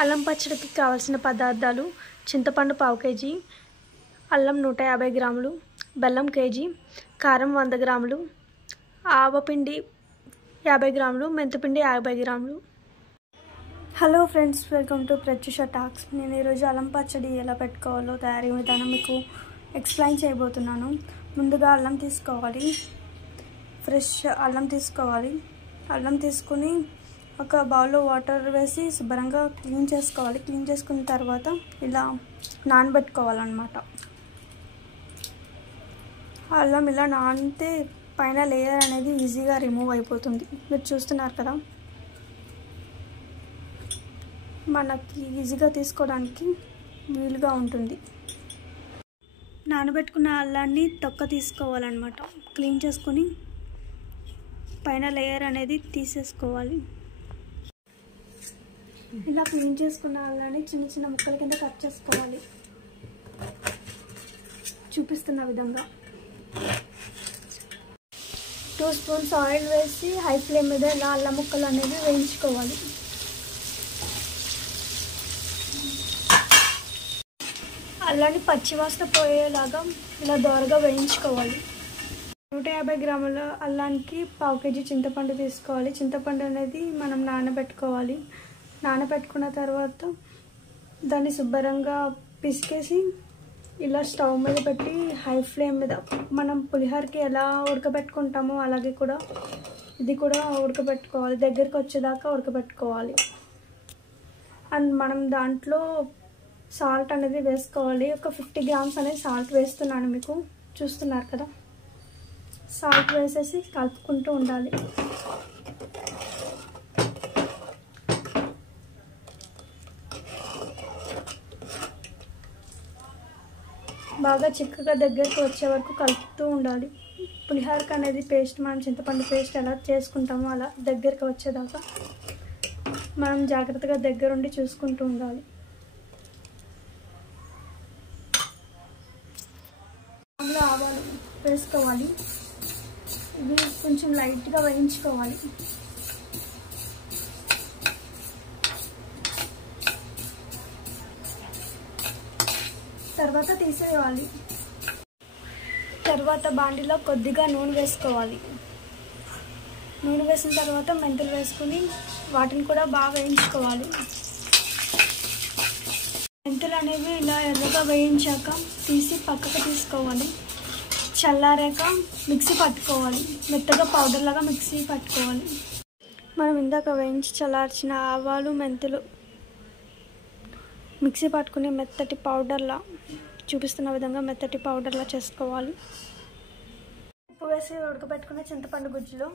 అల్లం పచ్చడికి కావాల్సిన పదార్థాలు: చింతపండు పావు కేజీ, అల్లం 150 గ్రాములు, బెల్లం కేజీ, కారం 100 గ్రాములు, ఆవపిండి 50 గ్రాములు, మెంతిపిండి 50 గ్రాములు. Hello friends, welcome to Pratyusha talks. నేను ఈరోజు అల్లం పచ్చడి ఎలా పెట్టుకోవాలో తయారీ విధానం మీకు ఎక్స్ప్లెయిన్ చేయబోతున్నాను. ముందుగా అల్లం తీసుకోవాలి, ఫ్రెష్ అల్లం తీసుకోవాలి. అల్లం తీసుకుని ఒక బౌల్లో వాటర్ వేసి శుభ్రంగా క్లీన్ చేసుకోవాలి. క్లీన్ చేసుకున్న తర్వాత ఇలా నానబెట్టుకోవాలన్నమాట. అల్లం ఇలా నానితే పైన లేయర్ అనేది ఈజీగా రిమూవ్ అయిపోతుంది. మీరు చూస్తున్నారు కదా, మనకి ఈజీగా తీసుకోవడానికి వీలుగా ఉంటుంది. నానబెట్టుకున్న అల్లాన్ని తొక్క తీసుకోవాలన్నమాట. క్లీన్ చేసుకొని పైన లేయర్ అనేది తీసేసుకోవాలి. ఇలా క్లీన్ చేసుకున్న అల్లాన్ని చిన్న చిన్న ముక్కల కింద కట్ చేసుకోవాలి, చూపిస్తున్న విధంగా. 2 స్పూన్స్ ఆయిల్ వేసి హై ఫ్లేమ్ మీద ఇలా అల్లం ముక్కలు అనేవి వేయించుకోవాలి. అల్లాన్ని పచ్చివాసన పోయేలాగా ఇలా దోరగా వేయించుకోవాలి. 150 గ్రాముల అల్లానికి పావు కేజీ చింతపండు తీసుకోవాలి. చింతపండు అనేది మనం నానబెట్టుకోవాలి. నానబెట్టుకున్న తర్వాత దాన్ని శుభ్రంగా పిసికేసి ఇలా స్టవ్ మీద పెట్టి హై ఫ్లేమ్ మీద మనం పులిహోరకి ఎలా ఉడకబెట్టుకుంటామో అలాగే కూడా ఇది కూడా ఉడకబెట్టుకోవాలి. దగ్గరికి వచ్చేదాకా ఉడకబెట్టుకోవాలి. అండ్ మనం దాంట్లో సాల్ట్ అనేది వేసుకోవాలి. ఒక 50 గ్రామ్స్ అనేది సాల్ట్ వేస్తున్నాను, మీకు చూస్తున్నారు కదా. సాల్ట్ వేసేసి కలుపుకుంటూ ఉండాలి. బాగా చిక్కగా దగ్గరికి వచ్చే వరకు కలుపుతూ ఉండాలి. పులిహోరకి అనేది పేస్ట్, మనం చింతపండు పేస్ట్ ఎలా చేసుకుంటామో అలా దగ్గరికి వచ్చేదాకా మనం జాగ్రత్తగా దగ్గరుండి చూసుకుంటూ ఉండాలి. అందులో ఆవాలు వేసుకోవాలి. ఇవి కొంచెం లైట్గా వేయించుకోవాలి. తర్వాత తీసేయాలి. తర్వాత బాండిలో కొద్దిగా నూనె వేసుకోవాలి. నూనె వేసిన తర్వాత మెంతులు వేసుకుని వాటిని కూడా బాగా వేయించుకోవాలి. మెంతులు అనేవి ఇలా ఎర్రగా వేయించాక తీసి పక్కకు తీసుకోవాలి. చల్లారాక మిక్సీ పట్టుకోవాలి. మెత్తగా పౌడర్ లాగా మిక్సీ పట్టుకోవాలి. మనం ఇందాక వేయించి చల్లార్చిన ఆవాలు, మెంతులు మిక్సీ పట్టుకుని మెత్తటి పౌడర్లా, చూపిస్తున్న విధంగా మెత్తటి పౌడర్లా చేసుకోవాలి. ఉప్పు వేసి ఉడకబెట్టుకున్న చింతపండు గుజ్జులో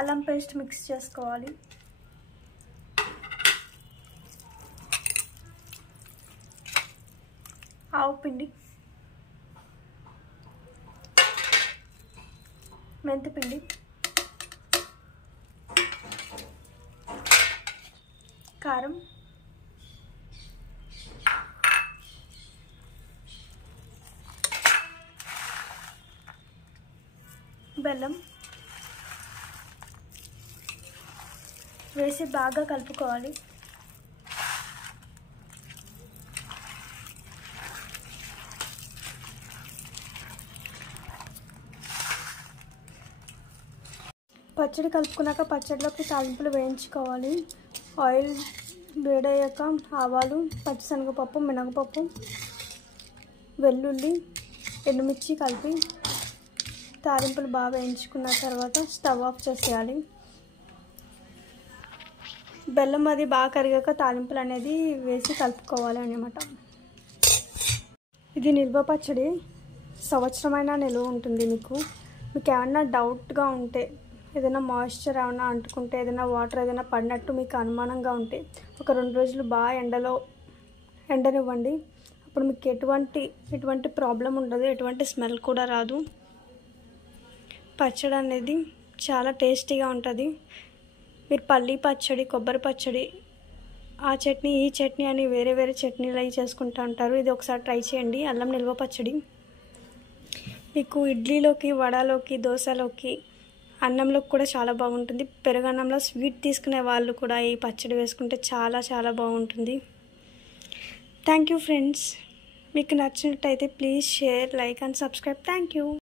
అల్లం పేస్ట్ మిక్స్ చేసుకోవాలి. ఆవు పిండి, మెంతిపిండి, కారం, బెల్లం వేసి బాగా కలుపుకోవాలి. పచ్చడి కలుపుకున్నాక పచ్చడిలోకి తాలింపులు వేయించుకోవాలి. ఆయిల్ వేడయ్యాక ఆవాలు, పచ్చిశనగపప్పు, మినపప్పు, వెల్లుల్లి, ఎండుమిర్చి కలిపి తాలింపులు బాగా వేయించుకున్న తర్వాత స్టవ్ ఆఫ్ చేసేయాలి. బెల్లం అది బాగా కరిగాక తాలింపులు అనేది వేసి కలుపుకోవాలి అన్నమాట. ఇది నిల్వ పచ్చడి, సంవత్సరమైనా నిల్వ ఉంటుంది. మీకు ఏమన్నా డౌట్గా ఉంటే, ఏదైనా మాయిశ్చర్ ఏమైనా అంటుకుంటే, ఏదైనా వాటర్ ఏదైనా పడినట్టు మీకు అనుమానంగా ఉంటే ఒక 2 రోజులు బాగా ఎండనివ్వండి. అప్పుడు మీకు ఎటువంటి ప్రాబ్లం ఉండదు, ఎటువంటి స్మెల్ కూడా రాదు. పచ్చడి అనేది చాలా టేస్టీగా ఉంటుంది. మీరు పల్లి పచ్చడి, కొబ్బరి పచ్చడి, ఆ చట్నీ ఈ చట్నీ అని వేరే వేరే చట్నీలు అవి చేసుకుంటూ ఉంటారు. ఇది ఒకసారి ట్రై చేయండి. అల్లం నిల్వ పచ్చడి మీకు ఇడ్లీలోకి, వడలోకి, దోశలోకి అన్నంలో కూడా చాలా బాగుంటుంది. పెరుగన్నంలో స్వీట్ తీసుకునే వాళ్ళు కూడా ఈ పచ్చడి వేసుకుంటే చాలా చాలా బాగుంటుంది. Thank you friends. మీకు నచ్చినట్టయితే please share, like and subscribe. Thank you.